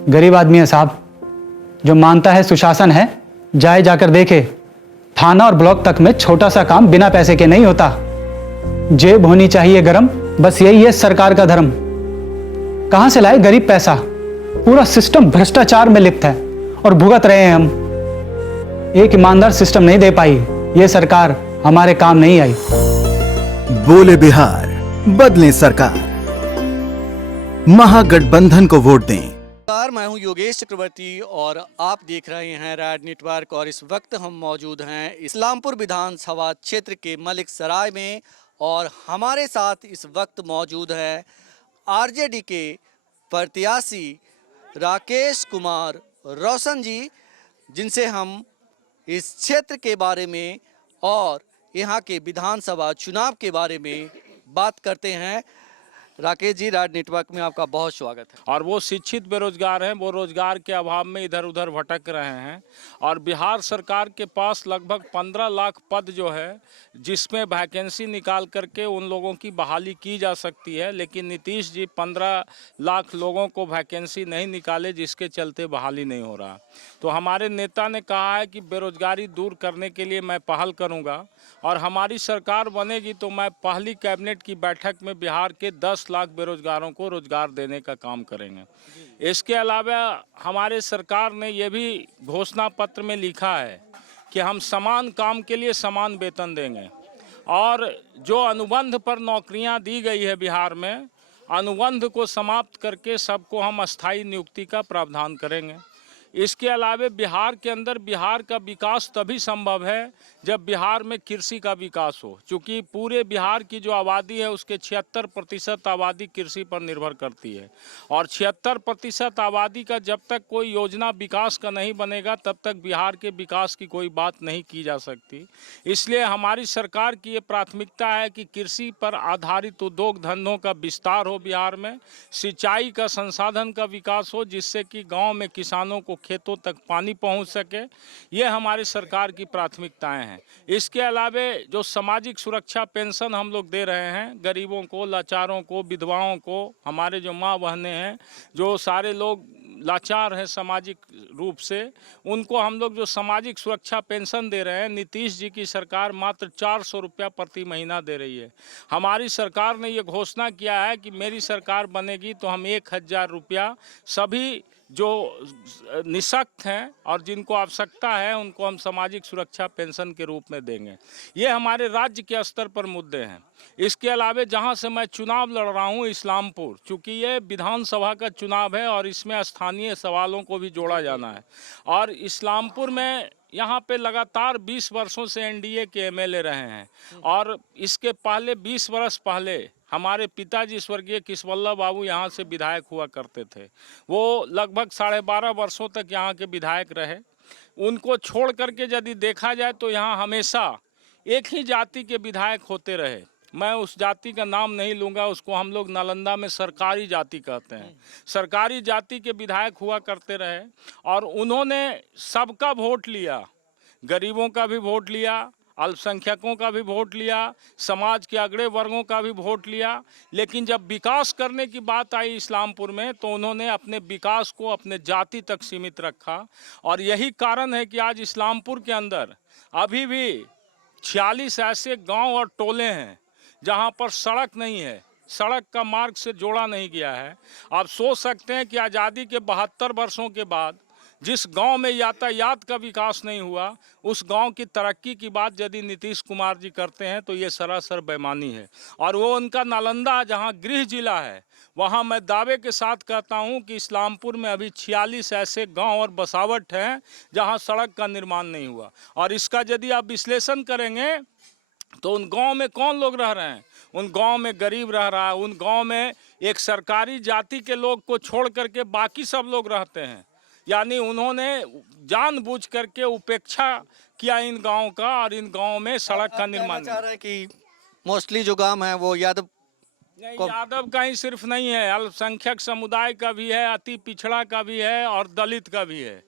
गरीब आदमी है साहब, जो मानता है सुशासन है, जाए जाकर देखे। थाना और ब्लॉक तक में छोटा सा काम बिना पैसे के नहीं होता। जेब होनी चाहिए गरम, बस यही है सरकार का धर्म। कहां से लाए गरीब पैसा? पूरा सिस्टम भ्रष्टाचार में लिप्त है और भुगत रहे हैं हम। एक ईमानदार सिस्टम नहीं दे पाई ये सरकार, हमारे काम नहीं आई। बोले बिहार, बदले सरकार, महागठबंधन को वोट दें। नमस्कार, मैं हूं योगेश चक्रवर्ती और आप देख रहे हैं रैड नेटवर्क। और इस वक्त हम मौजूद हैं इस्लामपुर विधानसभा क्षेत्र के मलिक सराय में और हमारे साथ इस वक्त मौजूद है आरजेडी के प्रत्याशी राकेश कुमार रोशन जी, जिनसे हम इस क्षेत्र के बारे में और यहाँ के विधानसभा चुनाव के बारे में बात करते हैं। राकेश जी, रैड नेटवर्क में आपका बहुत स्वागत है। और वो शिक्षित बेरोजगार हैं, वो रोजगार के अभाव में इधर उधर भटक रहे हैं। और बिहार सरकार के पास लगभग 15 लाख पद जो है, जिसमें वैकेंसी निकाल करके उन लोगों की बहाली की जा सकती है, लेकिन नीतीश जी 15 लाख लोगों को वैकेंसी नहीं निकाले, जिसके चलते बहाली नहीं हो रहा। तो हमारे नेता ने कहा है कि बेरोजगारी दूर करने के लिए मैं पहल करूँगा और हमारी सरकार बनेगी तो मैं पहली कैबिनेट की बैठक में बिहार के 10 लाख बेरोजगारों को रोजगार देने का काम करेंगे। इसके अलावा हमारे सरकार ने यह भी घोषणा पत्र में लिखा है कि हम समान काम के लिए समान वेतन देंगे। और जो अनुबंध पर नौकरियां दी गई है बिहार में, अनुबंध को समाप्त करके सबको हम अस्थायी नियुक्ति का प्रावधान करेंगे। इसके अलावा बिहार के अंदर बिहार का विकास तभी संभव है जब बिहार में कृषि का विकास हो, क्योंकि पूरे बिहार की जो आबादी है उसके 76% आबादी कृषि पर निर्भर करती है। और 76% आबादी का जब तक कोई योजना विकास का नहीं बनेगा तब तक बिहार के विकास की कोई बात नहीं की जा सकती। इसलिए हमारी सरकार की ये प्राथमिकता है कि कृषि पर आधारित उद्योग धंधों का विस्तार हो बिहार में, सिंचाई का संसाधन का विकास हो, जिससे कि गाँव में किसानों को खेतों तक पानी पहुंच सके। ये हमारी सरकार की प्राथमिकताएं हैं। इसके अलावा जो सामाजिक सुरक्षा पेंशन हम लोग दे रहे हैं गरीबों को, लाचारों को, विधवाओं को, हमारे जो माँ बहनें हैं, जो सारे लोग लाचार हैं सामाजिक रूप से, उनको हम लोग जो सामाजिक सुरक्षा पेंशन दे रहे हैं, नीतीश जी की सरकार मात्र 400 रुपया प्रति महीना दे रही है। हमारी सरकार ने ये घोषणा किया है कि मेरी सरकार बनेगी तो हम 1000 रुपया सभी जो निःशक्त हैं और जिनको आवश्यकता है उनको हम सामाजिक सुरक्षा पेंशन के रूप में देंगे। ये हमारे राज्य के स्तर पर मुद्दे हैं। इसके अलावा जहां से मैं चुनाव लड़ रहा हूं, इस्लामपुर, चूँकि ये विधानसभा का चुनाव है और इसमें स्थानीय सवालों को भी जोड़ा जाना है। और इस्लामपुर में यहाँ पे लगातार 20 वर्षों से एनडीए के एमएलए रहे हैं। और इसके पहले 20 वर्ष पहले हमारे पिताजी स्वर्गीय किशवल्लभ बाबू यहाँ से विधायक हुआ करते थे। वो लगभग 12.5 वर्षों तक यहाँ के विधायक रहे। उनको छोड़ करके यदि देखा जाए तो यहाँ हमेशा एक ही जाति के विधायक होते रहे। मैं उस जाति का नाम नहीं लूँगा, उसको हम लोग नालंदा में सरकारी जाति कहते हैं। सरकारी जाति के विधायक हुआ करते रहे और उन्होंने सबका वोट लिया, गरीबों का भी वोट लिया, अल्पसंख्यकों का भी वोट लिया, समाज के अगड़े वर्गों का भी वोट लिया। लेकिन जब विकास करने की बात आई इस्लामपुर में तो उन्होंने अपने विकास को अपने जाति तक सीमित रखा। और यही कारण है कि आज इस्लामपुर के अंदर अभी भी 46 ऐसे गांव और टोले हैं जहां पर सड़क नहीं है, सड़क का मार्ग से जोड़ा नहीं गया है। आप सोच सकते हैं कि आज़ादी के 72 वर्षों के बाद जिस गांव में यातायात का विकास नहीं हुआ, उस गांव की तरक्की की बात यदि नीतीश कुमार जी करते हैं तो ये सरासर बेईमानी है। और वो उनका नालंदा जहां गृह जिला है, वहां मैं दावे के साथ कहता हूं कि इस्लामपुर में अभी 46 ऐसे गांव और बसावट हैं जहां सड़क का निर्माण नहीं हुआ। और इसका यदि आप विश्लेषण करेंगे तो उन गांव में कौन लोग रह रहे हैं? उन गांव में गरीब रह रहा है। उन गांव में एक सरकारी जाति के लोग को छोड़ करके बाकी सब लोग रहते हैं। यानी उन्होंने जानबूझ करके उपेक्षा किया इन गांव का और इन गांव में सड़क का निर्माण चाह रहे हैं कि मोस्टली जो गांव है वो यादव यादव का ही सिर्फ नहीं है, अल्पसंख्यक समुदाय का भी है, अति पिछड़ा का भी है और दलित का भी है।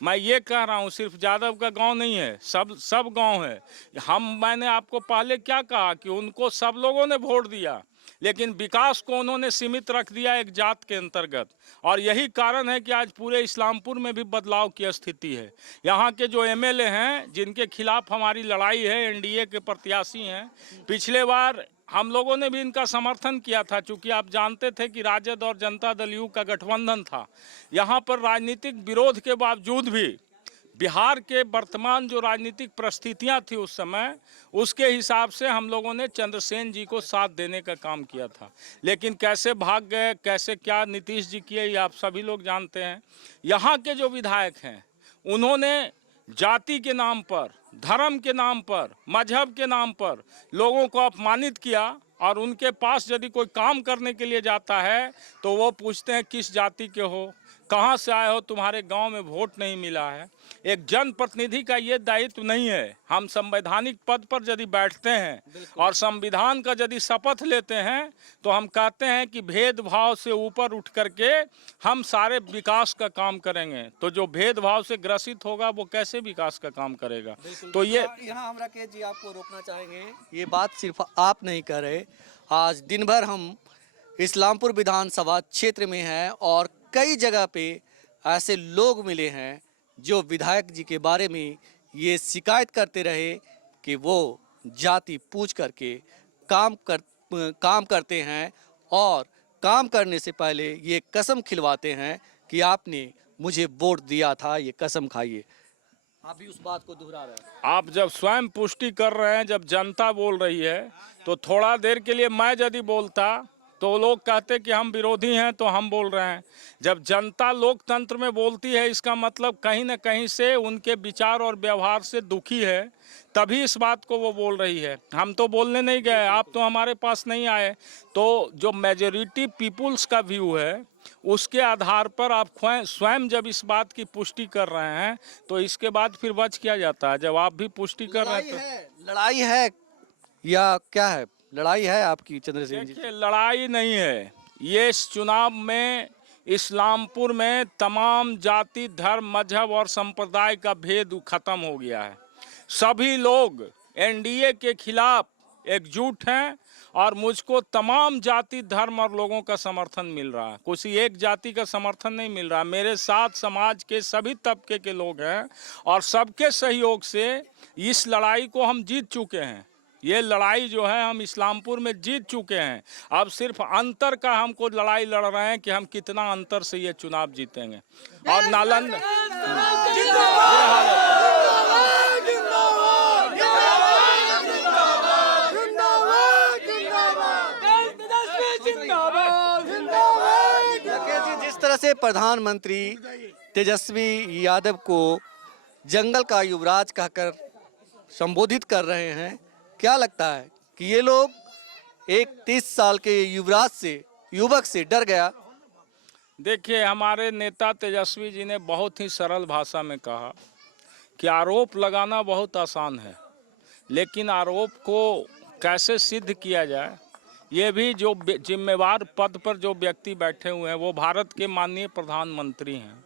मैं ये कह रहा हूँ सिर्फ यादव का गांव नहीं है, सब गांव है। मैंने आपको पहले क्या कहा कि उनको सब लोगों ने वोट दिया। लेकिन विकास को उन्होंने सीमित रख दिया एक जात के अंतर्गत। और यही कारण है कि आज पूरे इस्लामपुर में भी बदलाव की स्थिति है। यहाँ के जो एमएलए हैं जिनके खिलाफ हमारी लड़ाई है, एनडीए के प्रत्याशी हैं, पिछले बार हम लोगों ने भी इनका समर्थन किया था, चूँकि आप जानते थे कि राजद और जनता दल यू का गठबंधन था। यहाँ पर राजनीतिक विरोध के बावजूद भी बिहार के वर्तमान जो राजनीतिक परिस्थितियां थी उस समय, उसके हिसाब से हम लोगों ने चंद्रसेन जी को साथ देने का काम किया था। लेकिन कैसे भाग गए, कैसे क्या नीतीश जी किए, ये आप सभी लोग जानते हैं। यहाँ के जो विधायक हैं उन्होंने जाति के नाम पर, धर्म के नाम पर, मजहब के नाम पर लोगों को अपमानित किया। और उनके पास यदि कोई काम करने के लिए जाता है तो वो पूछते हैं किस जाति के हो, कहाँ से आए हो, तुम्हारे गांव में वोट नहीं मिला है। एक जनप्रतिनिधि का ये दायित्व नहीं है। हम संवैधानिक पद पर यदि बैठते हैं और संविधान का यदि शपथ लेते हैं तो हम कहते हैं कि भेदभाव से ऊपर उठ करके हम सारे विकास का काम करेंगे। तो जो भेदभाव से ग्रसित होगा वो कैसे विकास का काम करेगा। तो ये यहाँ हम राकेश जी आपको रोकना चाहेंगे। ये बात सिर्फ आप नहीं कर रहे, आज दिन भर हम इस्लामपुर विधानसभा क्षेत्र में हैं और कई जगह पे ऐसे लोग मिले हैं जो विधायक जी के बारे में ये शिकायत करते रहे कि वो जाति पूछ करके काम करते हैं और काम करने से पहले ये कसम खिलवाते हैं कि आपने मुझे वोट दिया था, ये कसम खाइए। आप भी उस बात को दोहरा रहे हैं। आप जब स्वयं पुष्टि कर रहे हैं, जब जनता बोल रही है, तो थोड़ा देर के लिए मैं यदि बोलता तो लोग कहते कि हम विरोधी हैं तो हम बोल रहे हैं। जब जनता लोकतंत्र में बोलती है इसका मतलब कहीं न कहीं से उनके विचार और व्यवहार से दुखी है, तभी इस बात को वो बोल रही है। हम तो बोलने नहीं गए, आप तो हमारे पास नहीं आए। तो जो मेजॉरिटी पीपुल्स का व्यू है उसके आधार पर आप स्वयं जब इस बात की पुष्टि कर रहे हैं तो इसके बाद फिर बच किया जाता है। जब आप भी पुष्टि कर रहे हैं तो लड़ाई है या क्या है? लड़ाई है आपकी चंद्रसेन जी? देखिए, लड़ाई नहीं है। ये इस चुनाव में इस्लामपुर में तमाम जाति, धर्म, मजहब और संप्रदाय का भेद खत्म हो गया है। सभी लोग एनडीए के खिलाफ एकजुट हैं और मुझको तमाम जाति, धर्म और लोगों का समर्थन मिल रहा है। किसी एक जाति का समर्थन नहीं मिल रहा। मेरे साथ समाज के सभी तबके के लोग हैं और सबके सहयोग से इस लड़ाई को हम जीत चुके हैं। ये लड़ाई जो है हम इस्लामपुर में जीत चुके हैं। अब सिर्फ अंतर का हमको लड़ाई लड़ रहे हैं कि हम कितना अंतर से ये चुनाव जीतेंगे। और नालंदा जिस तरह से प्रधानमंत्री तेजस्वी यादव को जंगल का युवराज कहकर संबोधित कर रहे हैं, क्या लगता है कि ये लोग एक 30 साल के युवक से डर गया? देखिए, हमारे नेता तेजस्वी जी ने बहुत ही सरल भाषा में कहा कि आरोप लगाना बहुत आसान है, लेकिन आरोप को कैसे सिद्ध किया जाए ये भी जो जिम्मेवार पद पर जो व्यक्ति बैठे हुए हैं वो भारत के माननीय प्रधानमंत्री हैं।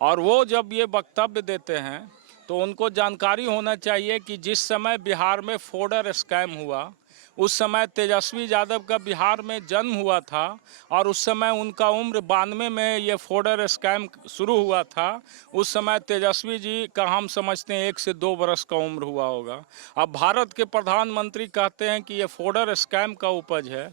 और वो जब ये वक्तव्य देते हैं तो उनको जानकारी होना चाहिए कि जिस समय बिहार में फोर्डर स्कैम हुआ उस समय तेजस्वी यादव का बिहार में जन्म हुआ था और उस समय उनका उम्र 92 में ये फोर्डर स्कैम शुरू हुआ था। उस समय तेजस्वी जी का हम समझते हैं 1 से 2 बरस का उम्र हुआ होगा। अब भारत के प्रधानमंत्री कहते हैं कि ये फोर्डर स्कैम का उपज है।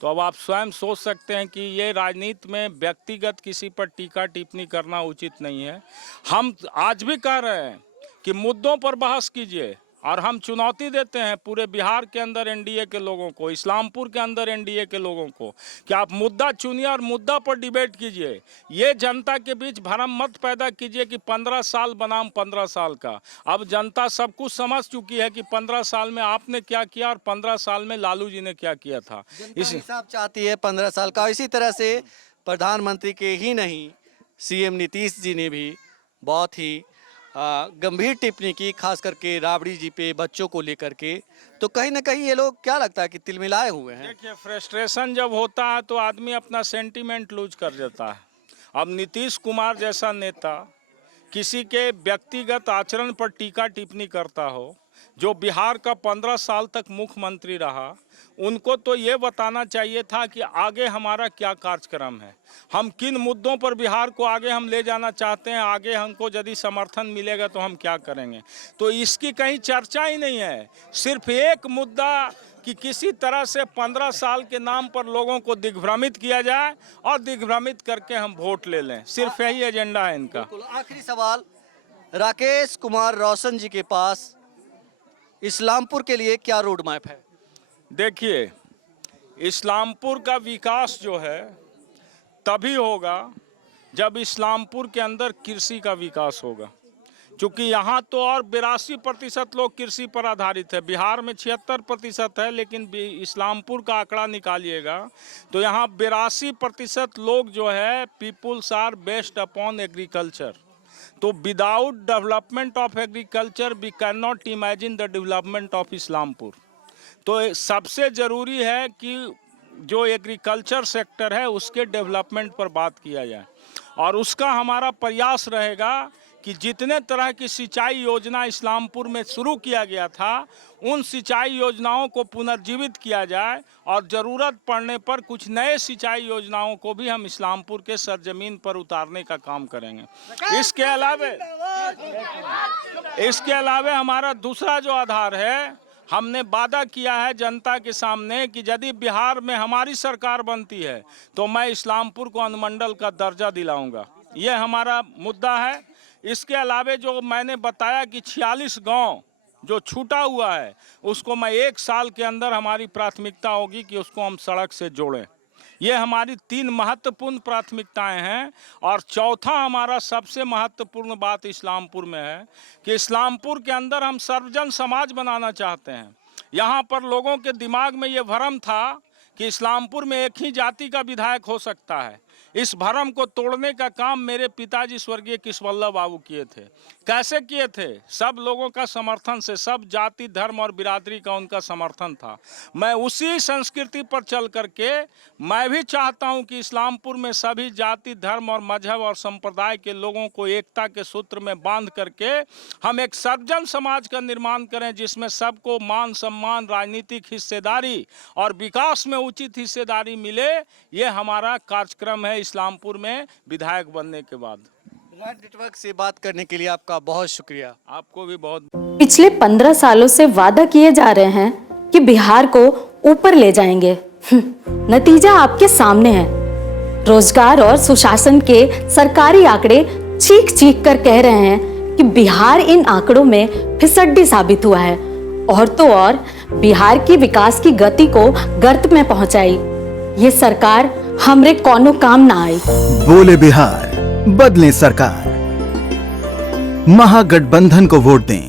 तो अब आप स्वयं सोच सकते हैं कि ये राजनीति में व्यक्तिगत किसी पर टीका टिप्पणी करना उचित नहीं है। हम आज भी कह रहे हैं कि मुद्दों पर बहस कीजिए और हम चुनौती देते हैं पूरे बिहार के अंदर एनडीए के लोगों को, इस्लामपुर के अंदर एनडीए के लोगों को कि आप मुद्दा चुनिए और मुद्दा पर डिबेट कीजिए। ये जनता के बीच भ्रम मत पैदा कीजिए कि 15 साल बनाम 15 साल का। अब जनता सब कुछ समझ चुकी है कि 15 साल में आपने क्या किया और 15 साल में लालू जी ने क्या किया था। इस हिसाब चाहती है 15 साल का। इसी तरह से प्रधानमंत्री के ही नहीं, सीएम नीतीश जी ने भी बहुत ही गंभीर टिप्पणी की, खास करके राबड़ी जी पे, बच्चों को लेकर के। तो कहीं ना कहीं ये लोग, क्या लगता है कि तिलमिलाए हुए हैं? देखिए, फ्रस्ट्रेशन जब होता है तो आदमी अपना सेंटीमेंट लूज कर देता है। अब नीतीश कुमार जैसा नेता किसी के व्यक्तिगत आचरण पर टीका टिप्पणी करता हो जो बिहार का 15 साल तक मुख्यमंत्री रहा, उनको तो ये बताना चाहिए था कि आगे हमारा क्या कार्यक्रम है, हम किन मुद्दों पर बिहार को आगे हम ले जाना चाहते हैं, आगे हमको यदि समर्थन मिलेगा तो हम क्या करेंगे। तो इसकी कहीं चर्चा ही नहीं है। सिर्फ एक मुद्दा कि किसी तरह से 15 साल के नाम पर लोगों को दिग्भ्रमित किया जाए और दिग्भ्रमित करके हम वोट ले लें, सिर्फ यही एजेंडा है इनका। आखिरी सवाल, राकेश कुमार रोशन जी के पास इस्लामपुर के लिए क्या रोड मैप है? देखिए, इस्लामपुर का विकास जो है तभी होगा जब इस्लामपुर के अंदर कृषि का विकास होगा, क्योंकि यहाँ तो और 82% लोग कृषि पर आधारित है। बिहार में 76% है, लेकिन इस्लामपुर का आंकड़ा निकालिएगा तो यहाँ 82% लोग जो है peoples are based upon agriculture. तो without development of agriculture we can not imagine the development of Islampur. तो सबसे ज़रूरी है कि जो एग्रीकल्चर सेक्टर है उसके डेवलपमेंट पर बात किया जाए, और उसका हमारा प्रयास रहेगा कि जितने तरह की सिंचाई योजना इस्लामपुर में शुरू किया गया था उन सिंचाई योजनाओं को पुनर्जीवित किया जाए, और ज़रूरत पड़ने पर कुछ नए सिंचाई योजनाओं को भी हम इस्लामपुर के सरजमीन पर उतारने का काम करेंगे। इसके अलावा हमारा दूसरा जो आधार है, हमने वादा किया है जनता के सामने कि यदि बिहार में हमारी सरकार बनती है तो मैं इस्लामपुर को अनुमंडल का दर्जा दिलाऊंगा। ये हमारा मुद्दा है। इसके अलावा जो मैंने बताया कि 46 गांव जो छूटा हुआ है उसको मैं 1 साल के अंदर हमारी प्राथमिकता होगी कि उसको हम सड़क से जोड़ें। ये हमारी 3 महत्वपूर्ण प्राथमिकताएं हैं। और चौथा हमारा सबसे महत्वपूर्ण बात इस्लामपुर में है कि इस्लामपुर के अंदर हम सर्वजन समाज बनाना चाहते हैं। यहाँ पर लोगों के दिमाग में ये भ्रम था कि इस्लामपुर में एक ही जाति का विधायक हो सकता है। इस भ्रम को तोड़ने का काम मेरे पिताजी स्वर्गीय किशवल्लभ बाबू किए थे। कैसे किए थे? सब लोगों का समर्थन से, सब जाति धर्म और बिरादरी का उनका समर्थन था। मैं उसी संस्कृति पर चल करके मैं भी चाहता हूं कि इस्लामपुर में सभी जाति धर्म और मजहब और संप्रदाय के लोगों को एकता के सूत्र में बांध करके हम एक सर्वजन समाज का निर्माण करें, जिसमें सबको मान सम्मान, राजनीतिक हिस्सेदारी और विकास में उचित हिस्सेदारी मिले। ये हमारा कार्यक्रम है इस्लामपुर में विधायक बनने के बाद। रैड नेटवर्क से बात करने के लिए आपका बहुत शुक्रिया। आपको भी बहुत। पिछले 15 सालों से वादा किए जा रहे हैं कि बिहार को ऊपर ले जाएंगे। नतीजा आपके सामने है। रोजगार और सुशासन के सरकारी आंकड़े चीख चीख कर कह रहे हैं कि बिहार इन आंकड़ों में फिसड्डी साबित हुआ है, और तो और बिहार की विकास की गति को गर्त में पहुंचाई। ये सरकार हमरे कोनो काम ना आई। बोले बिहार, बदले सरकार। महागठबंधन को वोट दें।